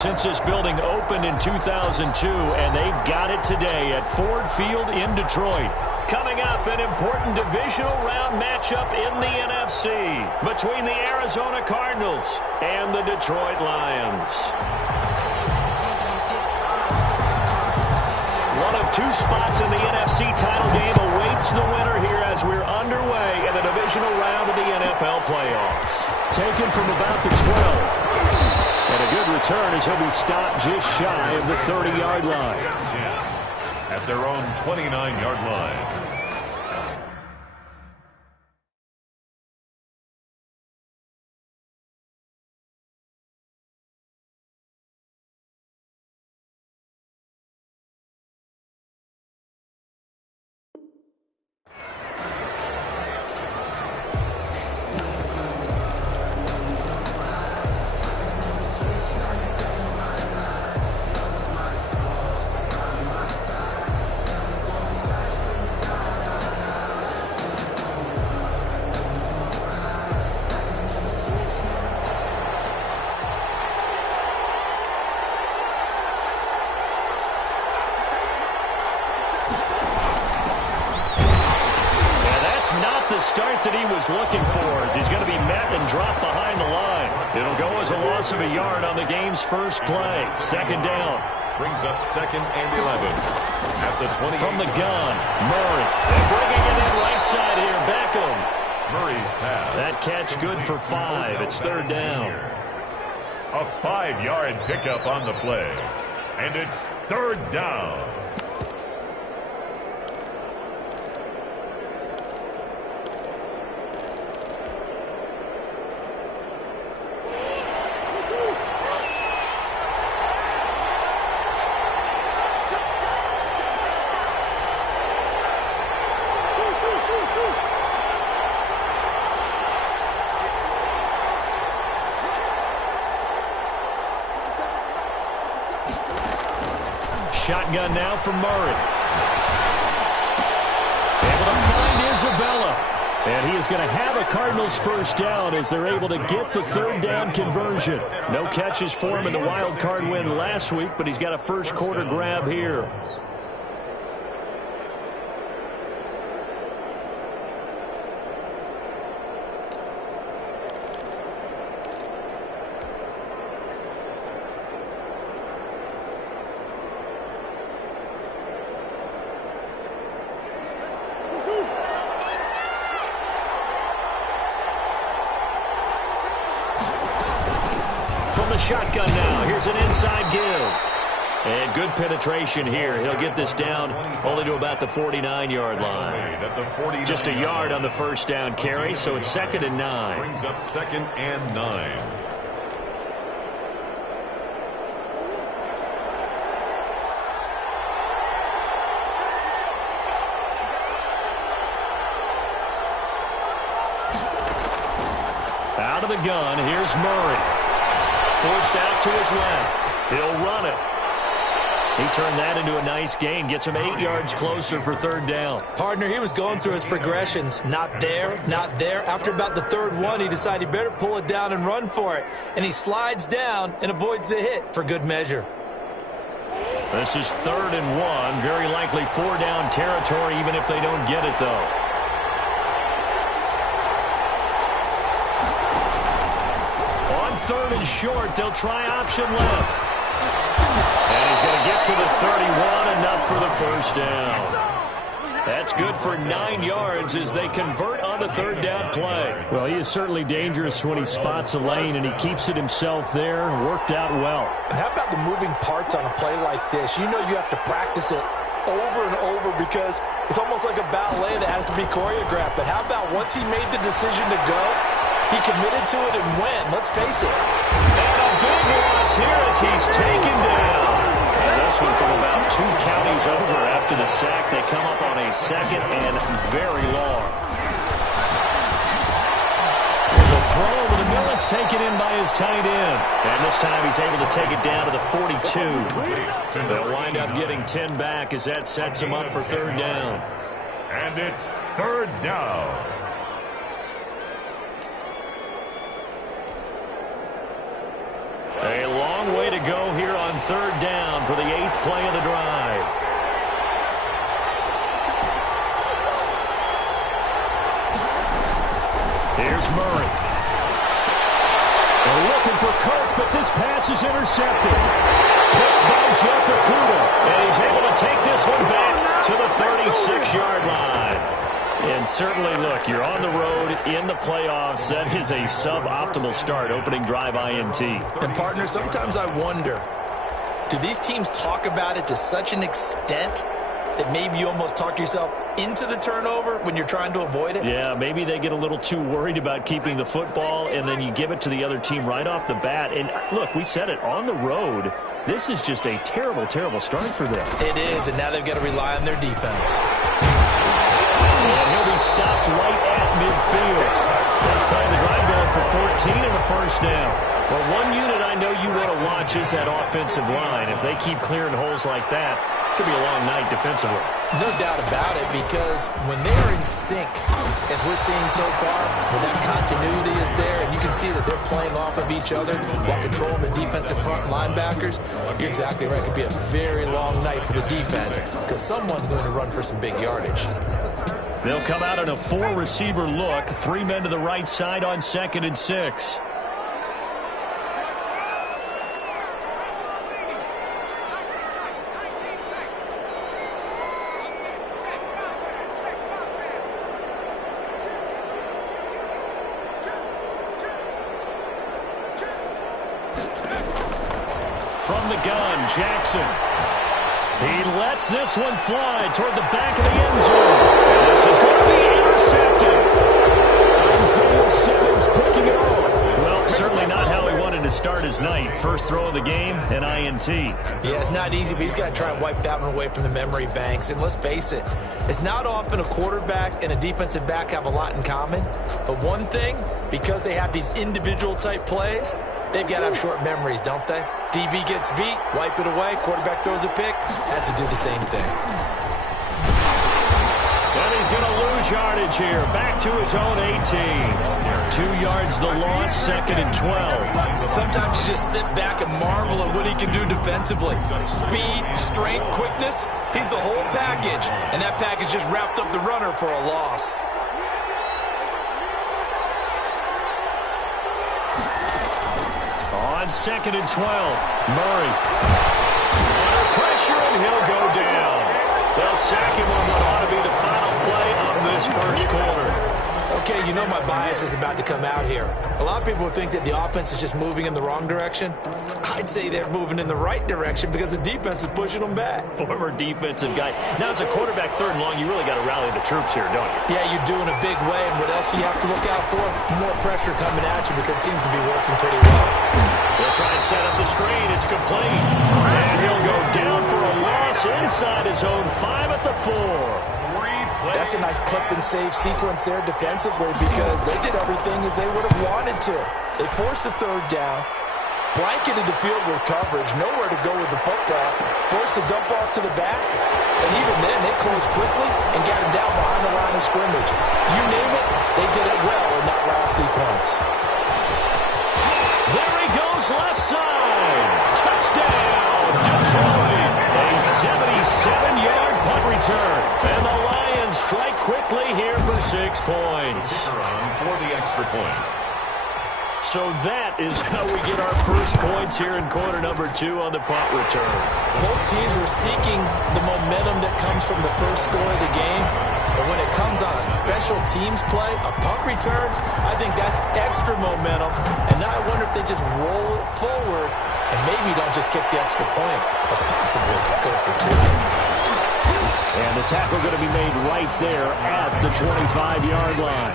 Since this building opened in 2002, and they've got it today at Ford Field in Detroit. Coming up, an important divisional round matchup in the NFC between the Arizona Cardinals and the Detroit Lions. One of two spots in the NFC title game awaits the winner here as we're underway in the divisional round of the NFL playoffs. Taken from about the 12. And a good return as he'll be stopped just shy of the 30-yard line. At their own 29-yard line. Start that he was looking for as he's going to be met and dropped behind the line. It'll go as a loss of a yard on the game's first play. Second down. Brings up 2nd and 11. At the 20. From the gun, Murray. And bringing it in right side here, Beckham. Murray's pass. That catch good for 5. It's 3rd down. A 5-yard pickup on the play. And it's 3rd down. Shotgun now from Murray. Able to find Isabella. And he is going to have a Cardinals first down as they're able to get the 3rd down conversion. No catches for him in the wild card win last week, but he's got a first quarter grab here. Shotgun now. Here's an inside give. And good penetration here. He'll get this down only to about the 49-yard line. Just a yard on the first down carry, so it's 2nd and 9. Brings up 2nd and 9. Out of the gun, here's Murray. Forced out to his left. He'll run it. He turned that into a nice gain. Gets him 8 yards closer for 3rd down. Partner, he was going through his progressions. Not there, not there. After about the 3rd one, he decided he better pull it down and run for it. And he slides down and avoids the hit for good measure. This is 3rd and 1. Very likely 4-down territory, even if they don't get it, though. On 3rd and short, they'll try option left. And he's going to get to the 31, enough for the first down. That's good for 9 yards as they convert on the 3rd down play. Well, he is certainly dangerous when he spots a lane, and he keeps it himself there. Worked out well. How about the moving parts on a play like this? You know you have to practice it over and over because it's almost like a ballet that has to be choreographed. But how about once he made the decision to go, he committed to it and went. Let's face it. And a big loss here as he's taken down. And this one from about 2 counties over after the sack. They come up on a 2nd and very long. There's a throw over the middle. It's taken in by his tight end. And this time he's able to take it down to the 42. They'll wind up getting 10 back as that sets him up for 3rd down. And it's 3rd down. A long way to to go here on third down for the 8th play of the drive. Here's Murray. They're looking for Kirk, but this pass is intercepted. Picked by Jeff Okudah. And he's able to take this one back to the 36-yard line. And certainly, look, you're on the road in the playoffs. That is a suboptimal start, opening drive INT. And, partner, sometimes I wonder, do these teams talk about it to such an extent that maybe you almost talk yourself into the turnover when you're trying to avoid it? Yeah, maybe they get a little too worried about keeping the football, and then you give it to the other team right off the bat. And, look, we said it, on the road, this is just a terrible, terrible start for them. It is, and now they've got to rely on their defense. And he'll be stopped right at midfield. First play of the drive going for 14 and a first down. Well, one unit I know you want to watch is that offensive line. If they keep clearing holes like that, it could be a long night defensively. No doubt about it, because when they're in sync, as we're seeing so far, when that continuity is there, and you can see that they're playing off of each other while controlling the defensive front linebackers, you're exactly right. It could be a very long night for the defense, because someone's going to run for some big yardage. They'll come out in a 4-receiver look. 3 men to the right side on 2nd and 6. From the gun, Jackson. He lets this one fly toward the back of the end zone. This is going to be intercepted. Isaiah Simmons picking it off. Well, certainly not how he wanted to start his night. First throw of the game, an INT. Yeah, it's not easy, but he's got to try and wipe that one away from the memory banks. And let's face it, it's not often a quarterback and a defensive back have a lot in common. But one thing, because they have these individual type plays, they've got to have short memories, don't they? DB gets beat, wipe it away, quarterback throws a pick, has to do the same thing. And he's going to lose yardage here, back to his own 18. 2 yards the loss, 2nd and 12. Sometimes you just sit back and marvel at what he can do defensively. Speed, strength, quickness, he's the whole package. And that package just wrapped up the runner for a loss. On 2nd and 12, Murray. Under pressure, and he'll go down. They'll sack him on what ought to be the final play of this first quarter. Okay, you know my bias is about to come out here. A lot of people think that the offense is just moving in the wrong direction. I'd say they're moving in the right direction because the defense is pushing them back. Former defensive guy. Now, as a quarterback 3rd and long, you really got to rally the troops here, don't you? Yeah, you do in a big way. And what else do you have to look out for? More pressure coming at you because it seems to be working pretty well. They'll try and set up the screen. It's complete. And he'll go down for a loss inside his own 5 at the 4. That's a nice clip and save sequence there defensively because they did everything as they would have wanted to. They forced the 3rd down, blanketed the field with coverage, nowhere to go with the football, forced the dump off to the back, and even then they closed quickly and got him down behind the line of scrimmage. You name it, they did it well in that last sequence. There he goes, left side. Touchdown, Detroit. A 77-yard punt return. And the Lions strike quickly here for 6 points. For the extra point. So that is how we get our first points here in quarter number 2 on the punt return. Both teams were seeking the momentum that comes from the first score of the game. But when it comes on a special teams play, a punt return, I think that's extra momentum. And now I wonder if they just roll it forward and maybe don't just kick the extra point, but possibly go for 2. And the tackle going to be made right there at the 25-yard line.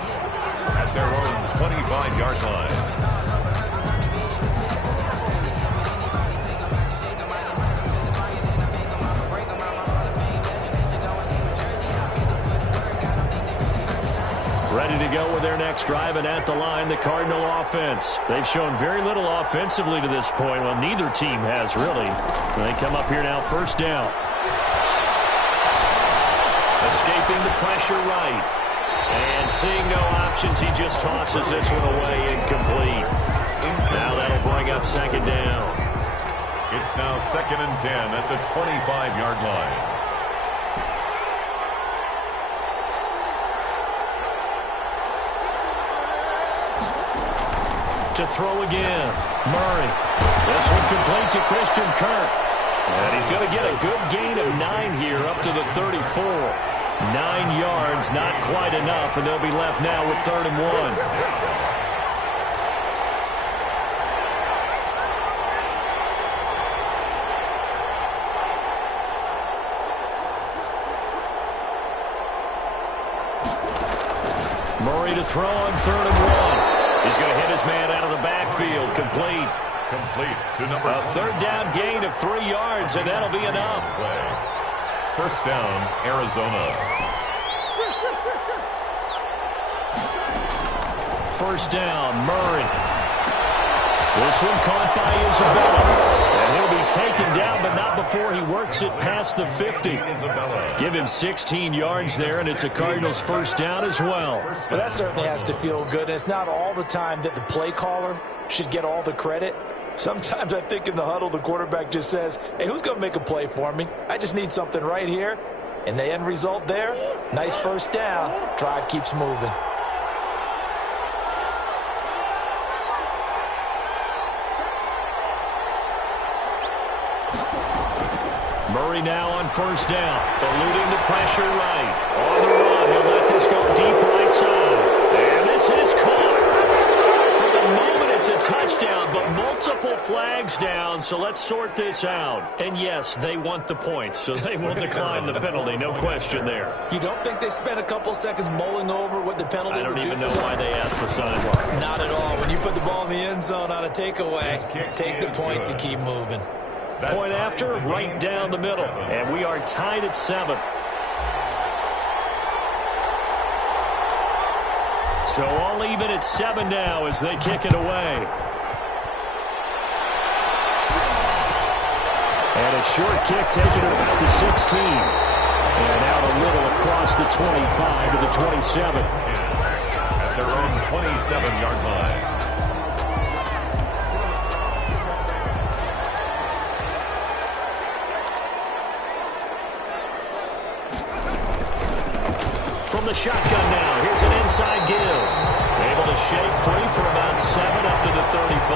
At their own 25-yard line. Ready to go with their next drive, and at the line, the Cardinal offense. They've shown very little offensively to this point. Well, neither team has, really. They come up here now, 1st down. Escaping the pressure right. And seeing no options, he just tosses this one away, incomplete. Now that'll bring up 2nd down. It's now 2nd and 10 at the 25-yard line. To throw again, Murray. This one complete to Christian Kirk. And he's going to get a good gain of 9 here up to the 34. 9 yards, not quite enough, and they'll be left now with 3rd and 1. Murray to throw on 3rd and 1. He's going to hit his man out of the backfield. Complete. Complete to number. A 3rd down gain of 3 yards, and that'll be enough. Play. 1st down, Arizona. 1st down, Murray. This one caught by Isabella. And he'll be taken down, but not before he works it past the 50. Give him 16 yards there, and it's a Cardinals 1st down as well. Well, that certainly has to feel good. And it's not all the time that the play caller should get all the credit. Sometimes I think in the huddle, the quarterback just says, hey, who's going to make a play for me? I just need something right here. And the end result there, nice 1st down. Drive keeps moving. Murray now on 1st down, eluding the pressure right. On the run, he'll let this go deep right side. And this is caught. For the moment, it's a touchdown, but multiple flags down, so let's sort this out. And yes, they want the points, so they will decline the penalty, no question there. You don't think they spent a couple seconds mulling over what the penalty would do? I don't even know why they asked the sideline. Not at all. When you put the ball in the end zone on a takeaway, take the points and keep moving. Point after, right down the middle. And we are tied at 7. So all even at 7 now as they kick it away. And a short kick taken at about the 16. And out a little across the 25 to the 27. At their own 27-yard line. From the shotgun now, here's an inside give. Able to shake free for about 7 up to the 35.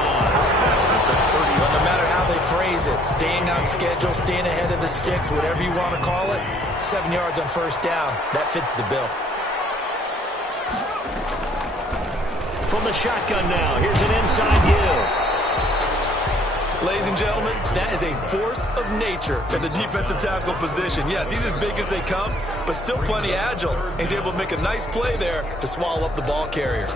But no matter how they phrase it, staying on schedule, staying ahead of the sticks, whatever you want to call it, 7 yards on 1st down, that fits the bill. From the shotgun now, here's an inside give. Ladies and gentlemen, that is a force of nature at the defensive tackle position. Yes, he's as big as they come, but still plenty agile. He's able to make a nice play there to swallow up the ball carrier.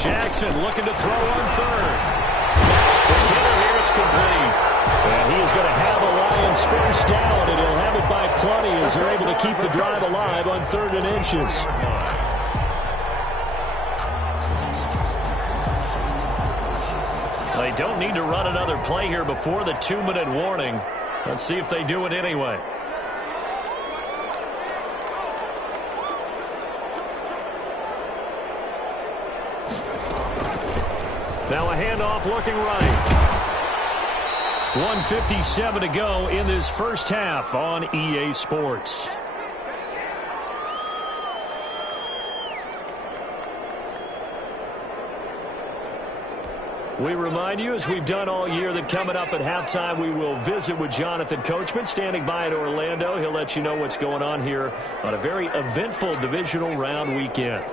Jackson looking to throw on 3rd. The kicker here is complete. And he is going to have a Lions 1st down, and he'll have it by plenty as they're able to keep the drive alive on 3rd and inches. They don't need to run another play here before the 2-minute warning. Let's see if they do it anyway. Now a handoff looking right. 1:57 to go in this 1st half on EA Sports. We remind you, as we've done all year, that coming up at halftime, we will visit with Jonathan Coachman, standing by in Orlando. He'll let you know what's going on here on a very eventful divisional round weekend.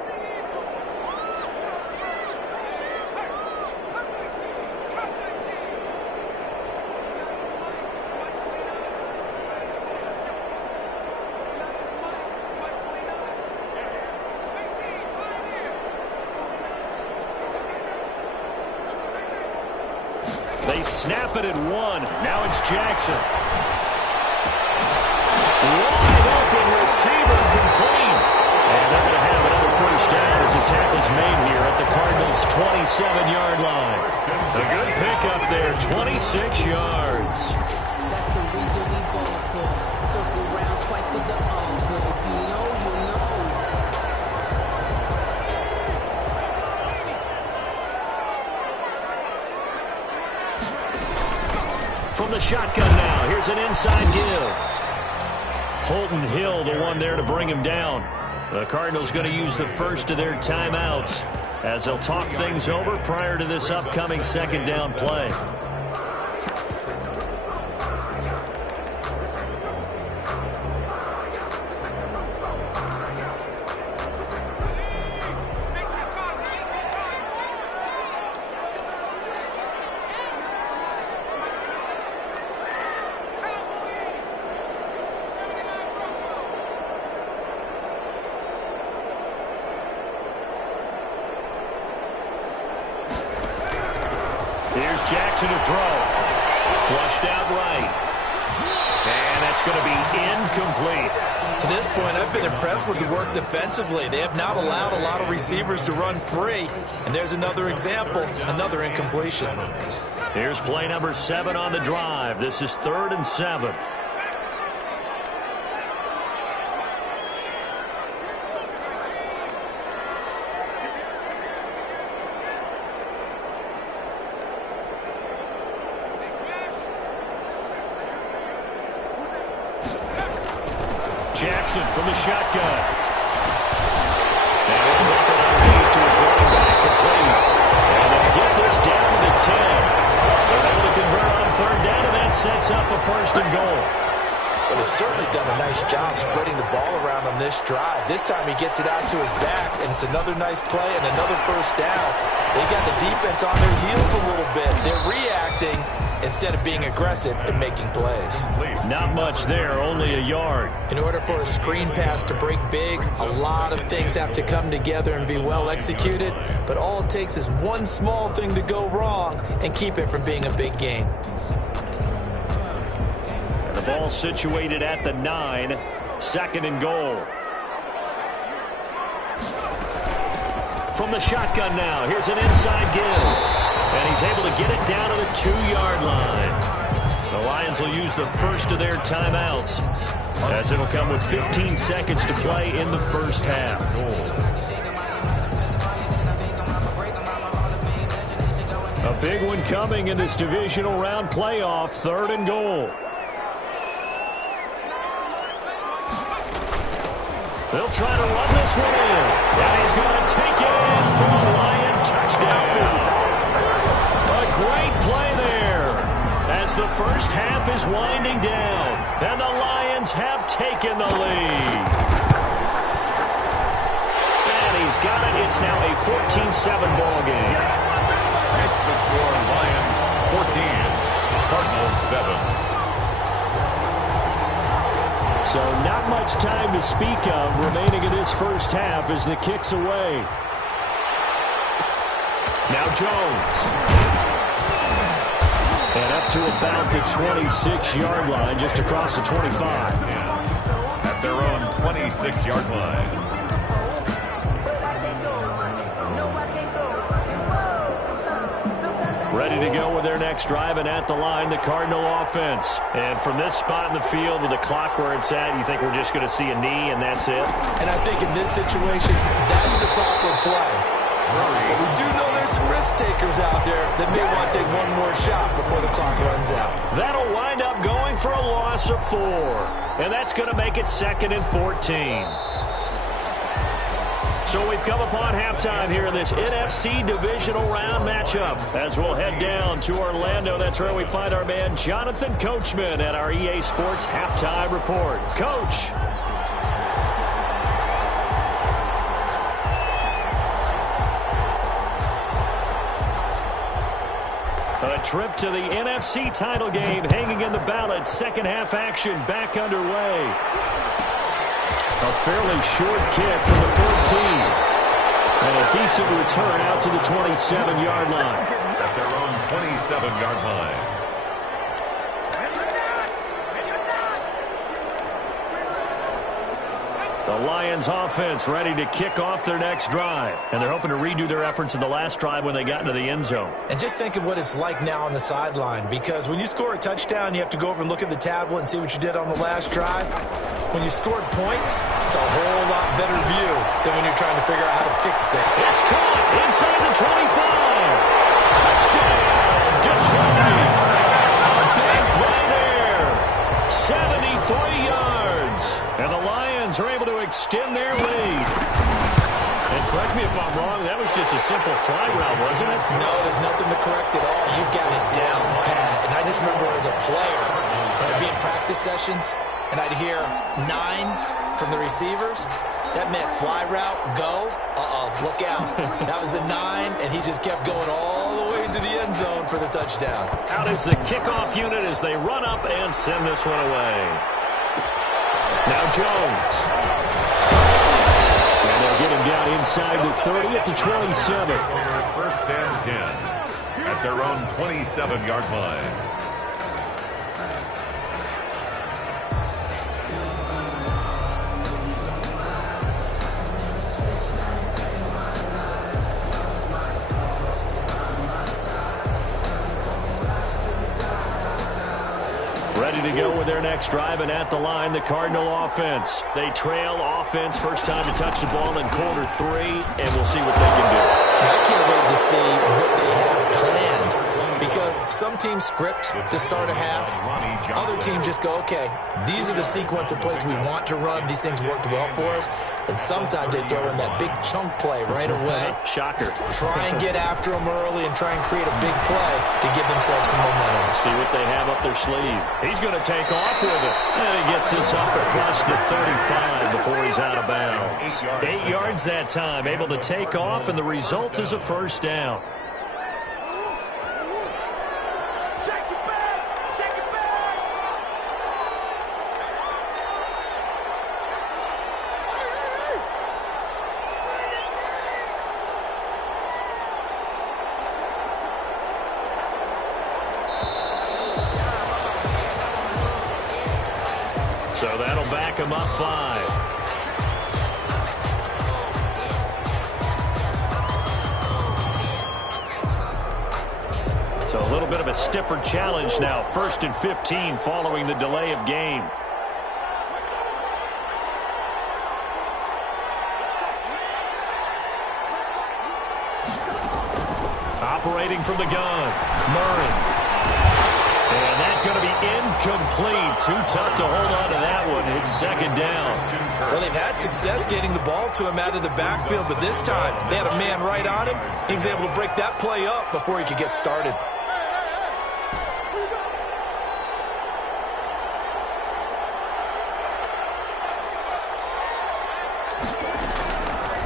They snap it at 1. Now it's Jackson. Wide open receiver complete. And they're going to have another 1st first down as the tackle's made here at the Cardinals' 27-yard line. A good pickup there, 26 yards. That's the reason we ball for. Circle round twice for the encore. If you know, you know. From the shotgun now, here's an inside give. Holton Hill, the one there to bring him down. The Cardinals going to use the first of their timeouts as they'll talk things over prior to this upcoming second down play. Here's Jackson to throw. Flushed out right. And that's going to be incomplete. To this point, I've been impressed with the work defensively. They have not allowed a lot of receivers to run free. And there's another example, another incompletion. Here's play number 7 on the drive. This is 3rd and 7. Jackson from the shotgun. And ends up underneath to his running back complete. And they'll get this down to the 10. They're able to convert on 3rd down, and that sets up a 1st and goal. Well, they've certainly done a nice job spreading the ball around on this drive. This time he gets it out to his back, and it's another nice play and another 1st down. They got the defense on their heels a little bit. They're reacting instead of being aggressive and making plays. Not much there, only a yard. In order for a screen pass to break big, a lot of things have to come together and be well executed, but all it takes is one small thing to go wrong and keep it from being a big gain. And the ball situated at the 9, 2nd and goal. From the shotgun now, here's an inside give. And he's able to get it down to the 2-yard line. The Lions will use the first of their timeouts as it'll come with 15 seconds to play in the first half. A big one coming in this divisional round playoff, 3rd and goal. They'll try to run this one in. And he's going to take it in for a Lion touchdown. A great play there as the first half is winding down. And the Lions have taken the lead. And he's got it. It's now a 14-7 ball game. It's the score, Lions 14, Cardinals 7. So not much time to speak of remaining in this first half as the kick's away. Now Jones. And up to about the 26-yard line, just across the 25. At their own 26-yard line. Ready to go with their next drive, and at the line, the Cardinal offense. And from this spot in the field with the clock where it's at, you think we're just going to see a knee and that's it? And I think in this situation, that's the proper play. But we do know there's some risk takers out there that may want to take one more shot before the clock runs out. That'll wind up going for a loss of 4. And that's going to make it 2nd and 14. So we've come upon halftime here in this NFC divisional round matchup. As we'll head down to Orlando, that's where we find our man Jonathan Coachman at our EA Sports Halftime Report. Coach. A trip to the NFC title game hanging in the balance. Second half action back underway. A fairly short kick from the 14. And a decent return out to the 27-yard line. At their own 27-yard line. The Lions offense ready to kick off their next drive. And they're hoping to redo their efforts in the last drive when they got into the end zone. And just think of what it's like now on the sideline, because when you score a touchdown, you have to go over and look at the tablet and see what you did on the last drive. When you scored points, it's a whole lot better view than when you're trying to figure out how to fix things. It's caught inside the 25. Touchdown, Detroit. Big play there. 73 yards. And the Lions are able to extend their lead. And correct me if I'm wrong, that was just a simple fly route, wasn't it? No, there's nothing to correct at all. You've got it down pat. And I just remember as a player, I'd be in practice sessions, and I'd hear 9 from the receivers. That meant fly route, go. Look out. That was the 9, and he just kept going all the way into the end zone for the touchdown. Out is the kickoff unit as they run up and send this one away. Now Jones. And they'll get him down inside the 30 at the 27. First and 10 at their own 27-yard line. Ready to go with their next drive, and at the line, the Cardinal offense. They trail offense, first time to touch the ball in quarter 3, and we'll see what they can do. I can't wait to see what they have planned, because some teams script to start a half. Other teams just go, okay, these are the sequence of plays we want to run. These things worked well for us. And sometimes they throw in that big chunk play right away. Shocker. Try and get after them early and try and create a big play to give themselves some momentum. See what they have up their sleeve. He's going to take off with it. And he gets this up across the 35 before he's out of bounds. 8 yards that time, able to take off, and the result is a first down. So that'll back him up 5. So a little bit of a stiffer challenge now. 1st and 15 following the delay of game. Operating from the gun, Murray. And that's going to be incomplete. Too tough to hold on to that one. It's second down. Well, they've had success getting the ball to him out of the backfield, but this time they had a man right on him. He was able to break that play up before he could get started.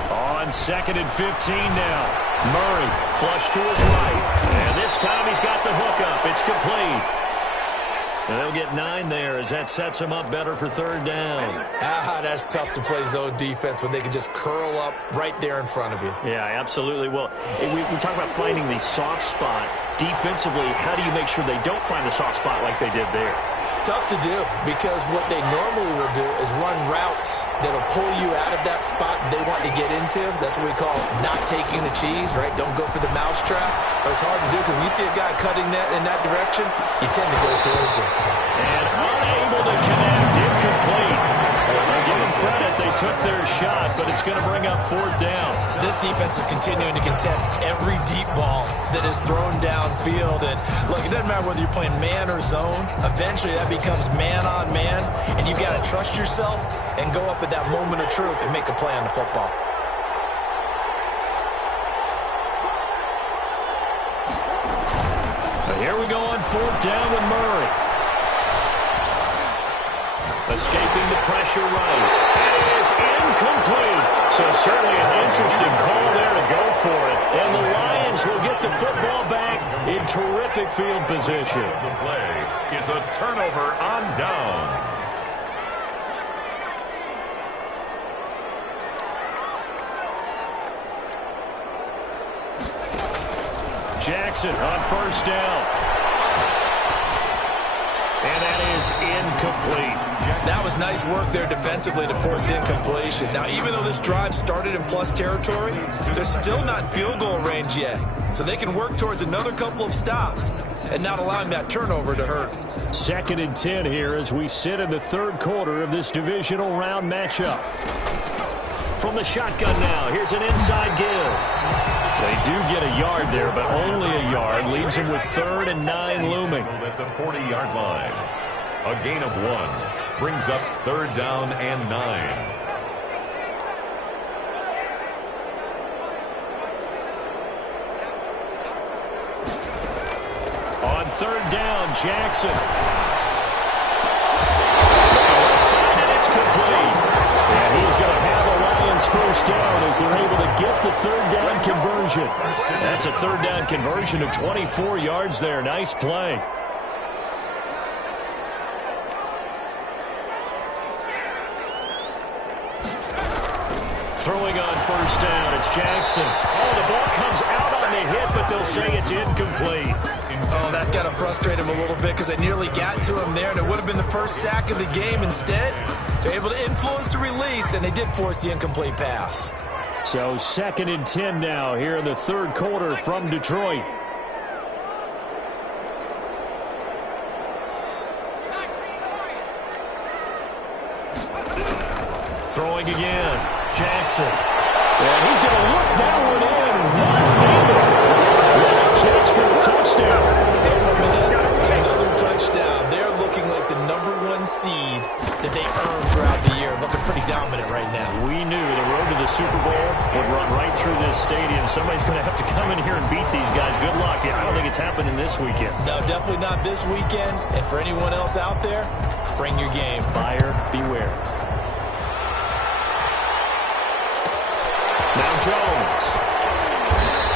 On 2nd and 15 now. Murray flush to his right. And this time he's got the hook up. It's complete. And they'll get 9 there as that sets him up better for 3rd down. That's tough to play zone defense when they can just curl up right there in front of you. Yeah, absolutely. Well, we talk about finding the soft spot. Defensively, how do you make sure they don't find the soft spot like they did there? Tough to do, because what they normally will do is run routes that'll pull you out of that spot they want to get into. That's what we call not taking the cheese, right? Don't go for the mousetrap. But it's hard to do because when you see a guy cutting that in that direction, you tend to go towards him. And unable to connect, incomplete. Well, give them credit, they took their shot, but it's going to bring up 4th down. This defense is continuing to contest every deep ball that is thrown downfield. And look, it doesn't matter whether you're playing man or zone. Eventually that becomes man on man, and you've got to trust yourself and go up at that moment of truth and make a play on the football. But here we go on 4th down with Murray. Escaping the pressure right. It is incomplete. So certainly an interesting call there to go for it. And the Lions will get the football back in terrific field position. The play is a turnover on downs. Jackson on 1st down. And that is incomplete. That was nice work there defensively to force the incompletion. Now, even though this drive started in plus territory, they're still not in field goal range yet. So they can work towards another couple of stops and not allowing that turnover to hurt. 2nd and 10 here as we sit in the 3rd quarter of this divisional round matchup. From the shotgun now, here's an inside give. They do get a yard there, but only a yard. Leaves them with 3rd and 9 looming. At the 40-yard line. A gain of 1 brings up 3rd down and 9. On 3rd down, Jackson. And it's complete. And he's going to have a Lions 1st down as they're able to get the 3rd down conversion. That's a 3rd down conversion of 24 yards there. Nice play. Throwing on 1st down, it's Jackson. Oh, the ball comes out on the hit, but they'll say it's incomplete. Oh, that's got to frustrate him a little bit because they nearly got to him there, and it would have been the first sack of the game. Instead, they're able to influence the release, and they did force the incomplete pass. So 2nd and 10 now here in the 3rd quarter from Detroit. Throwing again. Jackson. And he's going to look that one in. One-handed. What a catch for a touchdown. Another touchdown. They're looking like the #1 seed that they earned throughout the year. Looking pretty dominant right now. We knew the road to the Super Bowl would run right through this stadium. Somebody's going to have to come in here and beat these guys. Good luck. I don't think it's happening this weekend. No, definitely not this weekend. And for anyone else out there, bring your game. Buyer beware. Now Jones.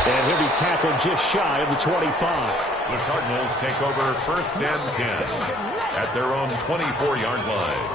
And he'll be tackled just shy of the 25. The Cardinals take over 1st and 10 at their own 24-yard line.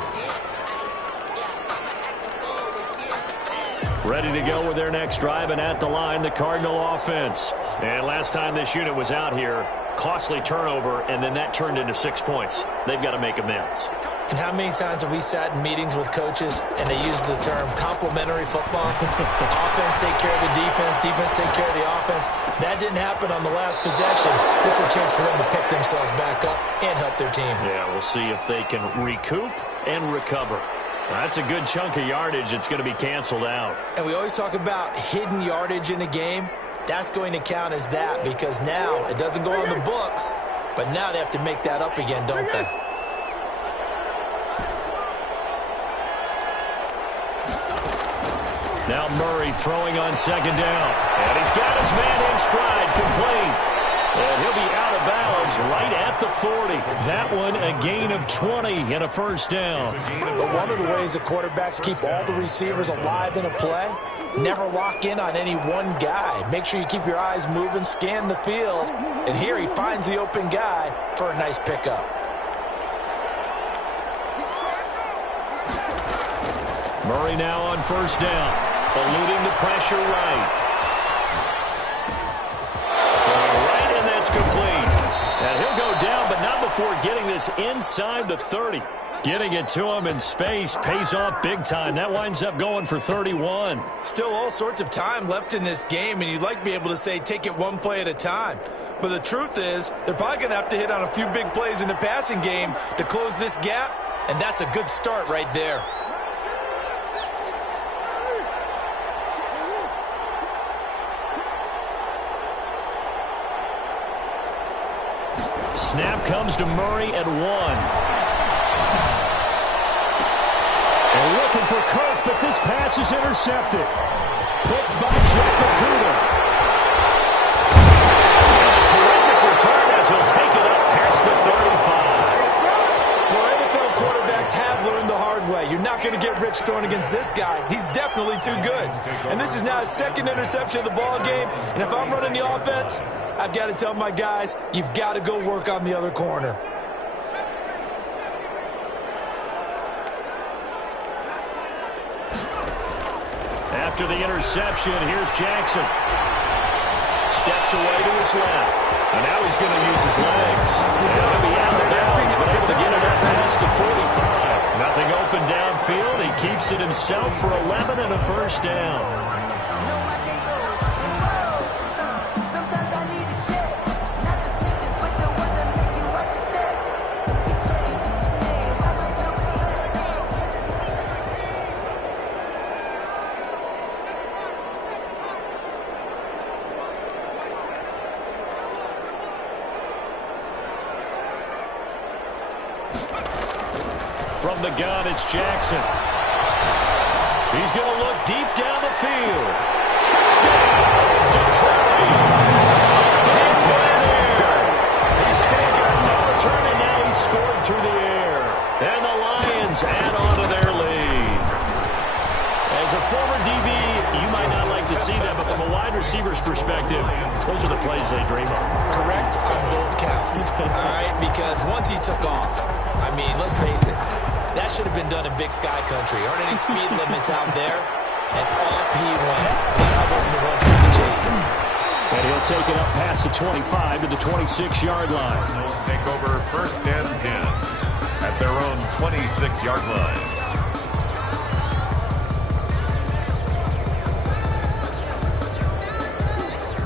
Ready to go with their next drive, and at the line, the Cardinal offense. And last time this unit was out here, costly turnover, and then that turned into 6 points. They've got to make amends. And how many times have we sat in meetings with coaches and they use the term complementary football? Offense take care of the defense, defense take care of the offense. That didn't happen on the last possession. This is a chance for them to pick themselves back up and help their team. Yeah, we'll see if they can recoup and recover. That's a good chunk of yardage. It's going to be canceled out. And we always talk about hidden yardage in a game. That's going to count as that because now it doesn't go on the books, but now they have to make that up again, don't they? Now Murray throwing on 2nd down. And he's got his man in stride, complete. And he'll be out of bounds right at the 40. That one a gain of 20 and a 1st down. But one of the ways the quarterbacks keep all the receivers alive in a play, never lock in on any one guy. Make sure you keep your eyes moving, scan the field. And here he finds the open guy for a nice pickup. Murray now on 1st down. Eluding the pressure right. Throwing right, and that's complete. And he'll go down, but not before getting this inside the 30. Getting it to him in space pays off big time. That winds up going for 31. Still all sorts of time left in this game, and you'd like to be able to say take it one play at a time. But the truth is, they're probably going to have to hit on a few big plays in the passing game to close this gap, and that's a good start right there. Snap comes to Murray at 1. And looking for Kirk, but this pass is intercepted. Picked by Jeff Okuda. Terrific return as he'll take it up past the 35. Well, NFL quarterbacks have learned the hard way. You're not going to get rich throwing against this guy. He's definitely too good. And this is now his 2nd interception of the ball game. And if I'm running the offense, I've got to tell my guys, you've got to go work on the other corner. After the interception, here's Jackson. Steps away to his left. And now he's going to use his legs. And he'll be out of bounds, but able to get it up past backfield. He keeps it himself for 11 and a first down. From the gun, it's Jackson. He's going to look deep down the field. Touchdown, Detroit. Big play there. He scored no return, and now he's scored through the air. And the Lions add on to their lead. As a former DB, you might not like to see that, but from a wide receiver's perspective, those are the plays they dream of. Correct on both counts. All right, because once he took off, I mean, let's face it, that should have been done in Big Sky Country. Aren't any speed limits out there? And off he went. That wasn't the one trying to chase him. And he'll take it up past the 25 to the 26-yard line. Cardinals take over 1st and 10 at their own 26-yard line.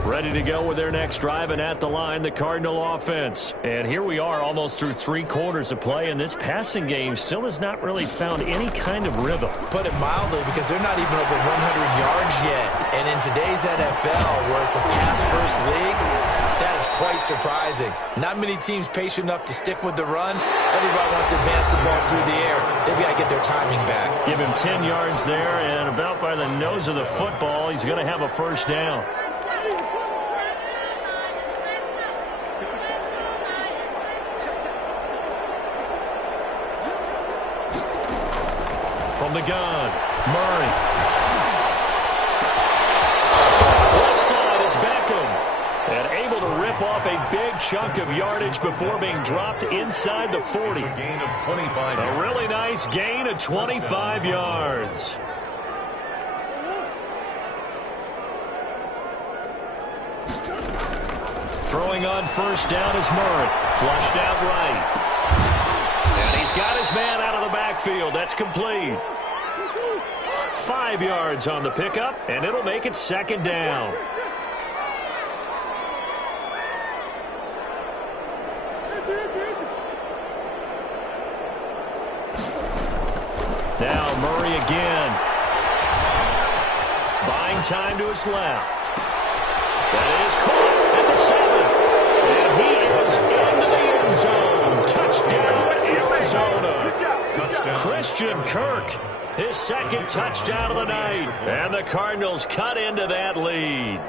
Ready to go with their next drive, and at the line, the Cardinal offense. And here we are almost through 3 quarters of play, and this passing game still has not really found any kind of rhythm. Put it mildly, because they're not even over 100 yards yet. And in today's NFL, where it's a pass-first league, that is quite surprising. Not many teams patient enough to stick with the run. Everybody wants to advance the ball through the air. They've got to get their timing back. Give him 10 yards there, and about by the nose of the football, he's going to have a first down. From the gun, Murray. Left side, it's Beckham. And able to rip off a big chunk of yardage before being dropped inside the 40. A gain of 25 yards. A really nice gain of 25 yards. Throwing on first down is Murray. Flushed out right. And he's got his man out of the backfield. That's complete. 5 yards on the pickup, and it'll make it second down. Now Murray again. Buying time to his left. That is caught at the 7. And he is into the end zone. Touchdown, Arizona. Christian Kirk, his second touchdown of the night. And the Cardinals cut into that lead.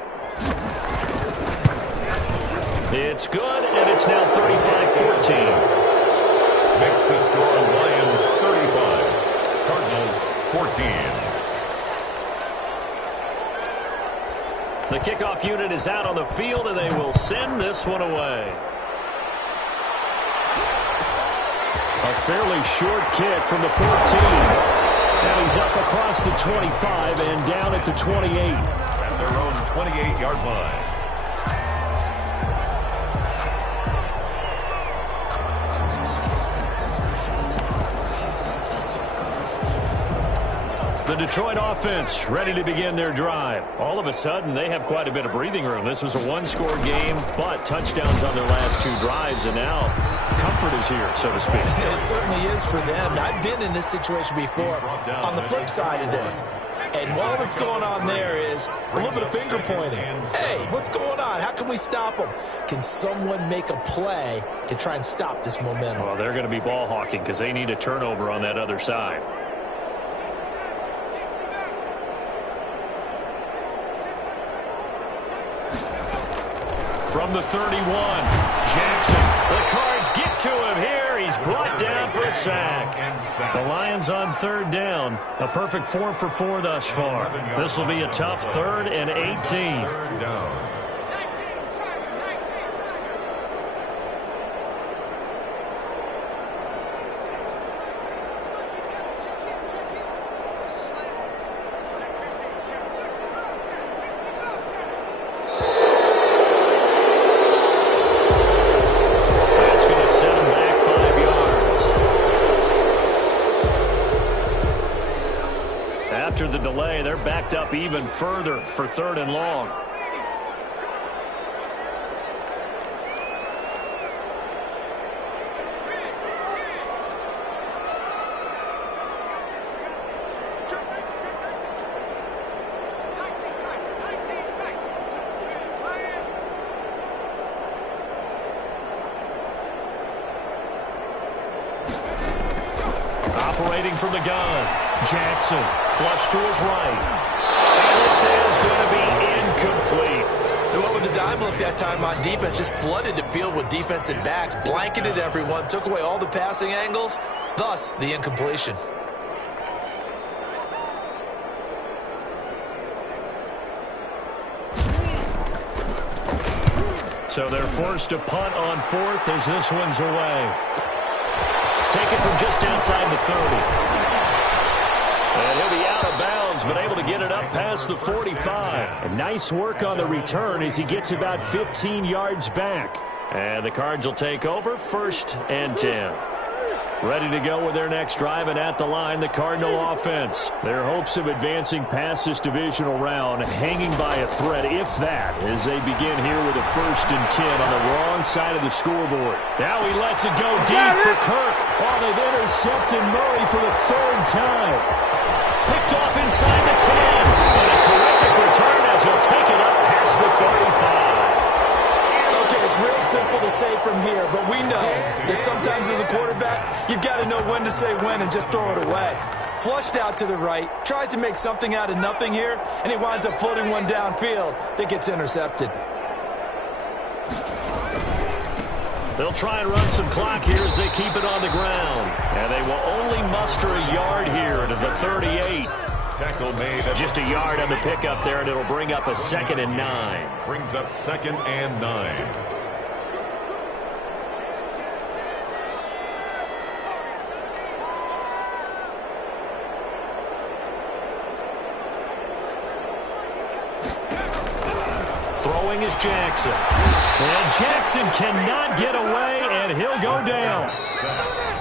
It's good, and it's now 35-14. Makes the score Lions 35, Cardinals 14. The kickoff unit is out on the field, and they will send this one away. A fairly short kick from the 14. And he's up across the 25 and down at the 28. At their own 28-yard line. The Detroit offense ready to begin their drive. All of a sudden, they have quite a bit of breathing room. This was a one-score game, but touchdowns on their last 2 drives, and now comfort is here, so to speak. It certainly is for them. I've been in this situation before on the flip side of this. And all that's going on there is a little bit of finger pointing. Hey, what's going on? How can we stop them? Can someone make a play to try and stop this momentum? Well, they're going to be ball hawking because they need a turnover on that other side. From the 31, Jackson. The Cards get to him here. He's brought down for a sack. The Lions on 3rd down. A perfect 4 for 4 thus far. This will be a tough 3rd and 18. 3rd down. after the delay. They're backed up even further for 3rd and long. Operating from the gun, Jackson, flush to his right. And this is going to be incomplete. They went with the dime look that time on defense, just flooded the field with defensive backs, blanketed everyone, took away all the passing angles, thus the incompletion. So they're forced to punt on 4th as this one's away. Take it from just outside the 30. And he'll be out of bounds, but able to get it up past the 45. And nice work on the return as he gets about 15 yards back. And the Cards will take over 1st and 10. Ready to go with their next drive, and at the line, the Cardinal offense. Their hopes of advancing past this divisional round hanging by a thread, if that, as they begin here with a 1st and 10 on the wrong side of the scoreboard. Now he lets it go deep for Kirk. Oh, they've intercepted Murray for the 3rd time. Picked off inside the 10. And a terrific return as he'll take it up past the 35. It's real simple to say from here, but we know that sometimes as a quarterback, you've got to know when to say when and just throw it away. Flushed out to the right, tries to make something out of nothing here, and he winds up floating one downfield that gets intercepted. They'll try and run some clock here as they keep it on the ground. And they will only muster a yard here to the 38. Tackle made. Just a yard on the pickup there, and it'll bring up a 2nd and 9. Brings up 2nd and 9. Throwing is Jackson. And Jackson cannot get away, and he'll go down.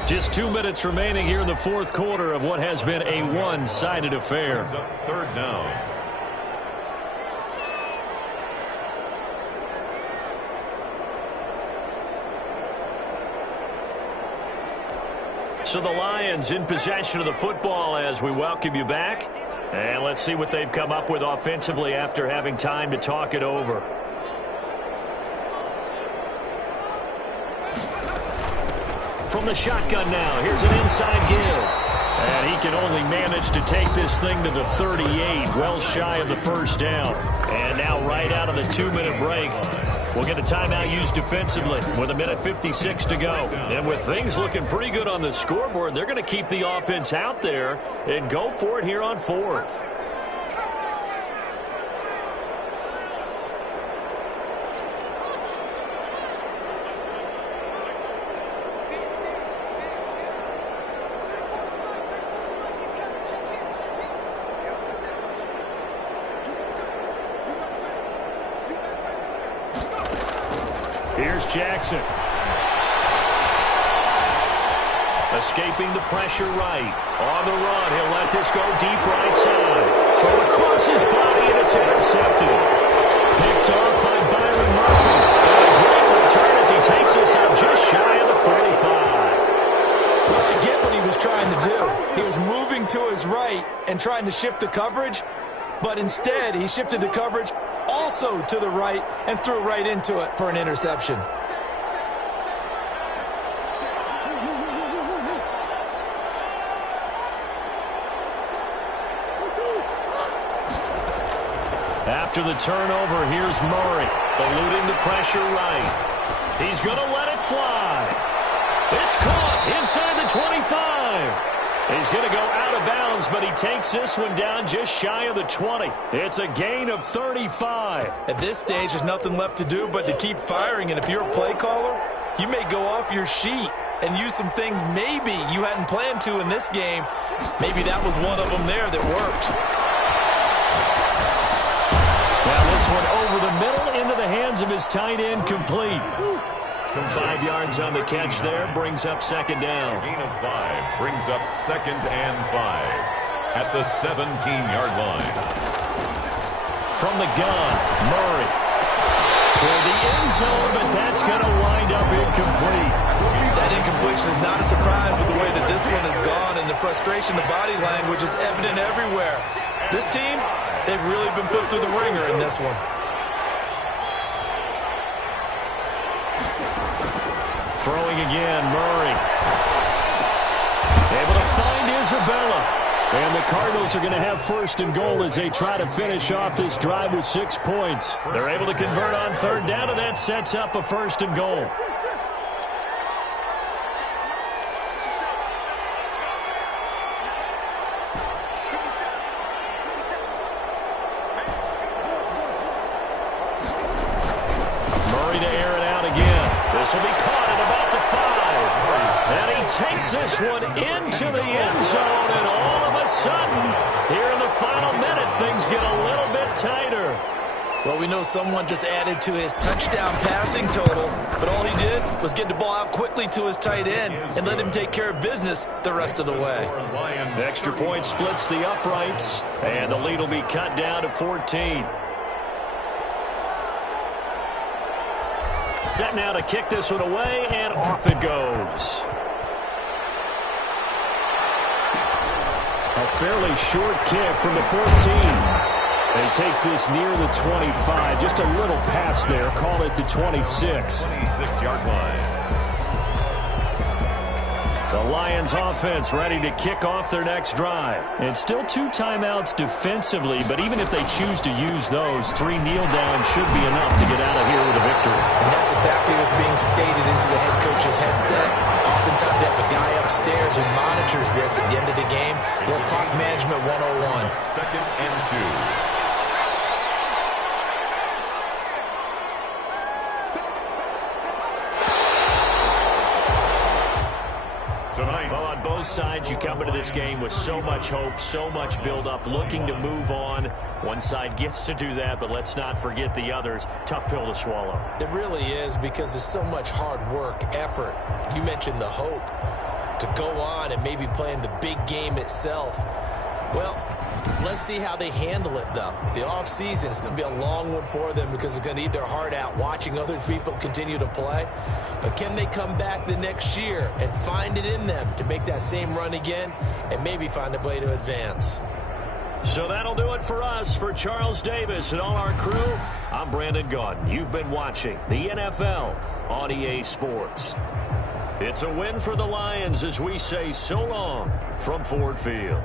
Just 2 minutes remaining here in the 4th quarter of what has been a one-sided affair. 3rd down. So the Lions in possession of the football as we welcome you back. And let's see what they've come up with offensively after having time to talk it over. From the shotgun now, here's an inside give. And he can only manage to take this thing to the 38, well shy of the 1st down. And now right out of the 2-minute break, we'll get a timeout used defensively with 1:56 to go. And with things looking pretty good on the scoreboard, they're going to keep the offense out there and go for it here on 4th. Here's Jackson. Escaping the pressure right. On the run, he'll let this go deep right side. Throw across his body, and it's intercepted. Picked off by Byron Murphy. And a great return as he takes us out just shy of the 45. Well, I get what he was trying to do. He was moving to his right and trying to shift the coverage, but instead he shifted the coverage also to the right and threw right into it for an interception. After the turnover, here's Murray, eluding the pressure right. He's going to let it fly. It's caught inside the 25. He's going to go out of bounds, but he takes this one down just shy of the 20. It's a gain of 35. At this stage, there's nothing left to do but to keep firing, and if you're a play caller, you may go off your sheet and use some things maybe you hadn't planned to in this game. Maybe that was one of them there that worked. Now this one over the middle into the hands of his tight end, complete. From 5 yards on the catch there, brings up 2nd down. Gain of 5 brings up 2nd and 5. at the 17-yard line. From the gun, Murray. Toward the end zone, but that's going to wind up incomplete. That incompletion is not a surprise with the way that this one has gone, and the frustration, the body language is evident everywhere. This team, they've really been put through the ringer in this one. Throwing again, Murray. Able to find Isabella. And the Cardinals are going to have first and goal as they try to finish off this drive with 6 points. They're able to convert on third down, and that sets up a first and goal. Murray to air it out again. This will be caught at about the 5. And he takes this one into the end zone, and all of a sudden, here in the final minute, things get a little bit tighter. Well, we know someone just added to his touchdown passing total, but all he did was get the ball out quickly to his tight end and let him take care of business the rest of the way. The extra point splits the uprights, and the lead will be cut down to 14. Set now to kick this one away, and off it goes. A fairly short kick from the 14. And he takes this near the 25. Just a little pass there. Call it the 26. 26-yard line. The Lions offense ready to kick off their next drive. And still 2 timeouts defensively, but even if they choose to use those, 3 kneel downs should be enough to get out of here with a victory. And that's exactly what's being stated into the head coach's headset. Oftentimes they have a guy upstairs who monitors this at the end of the game. Little clock management 101. Second and 2. Well, on both sides, you come into this game with so much hope, so much build-up, looking to move on. One side gets to do that, but let's not forget the others. Tough pill to swallow. It really is, because there's so much hard work, effort. You mentioned the hope to go on and maybe play in the big game itself. Well, let's see how they handle it, though. The offseason is going to be a long one for them because it's going to eat their heart out watching other people continue to play. But can they come back the next year and find it in them to make that same run again and maybe find a way to advance? So that'll do it for us. For Charles Davis and all our crew, I'm Brandon Gaudin. You've been watching the NFL on EA Sports. It's a win for the Lions as we say so long from Ford Field.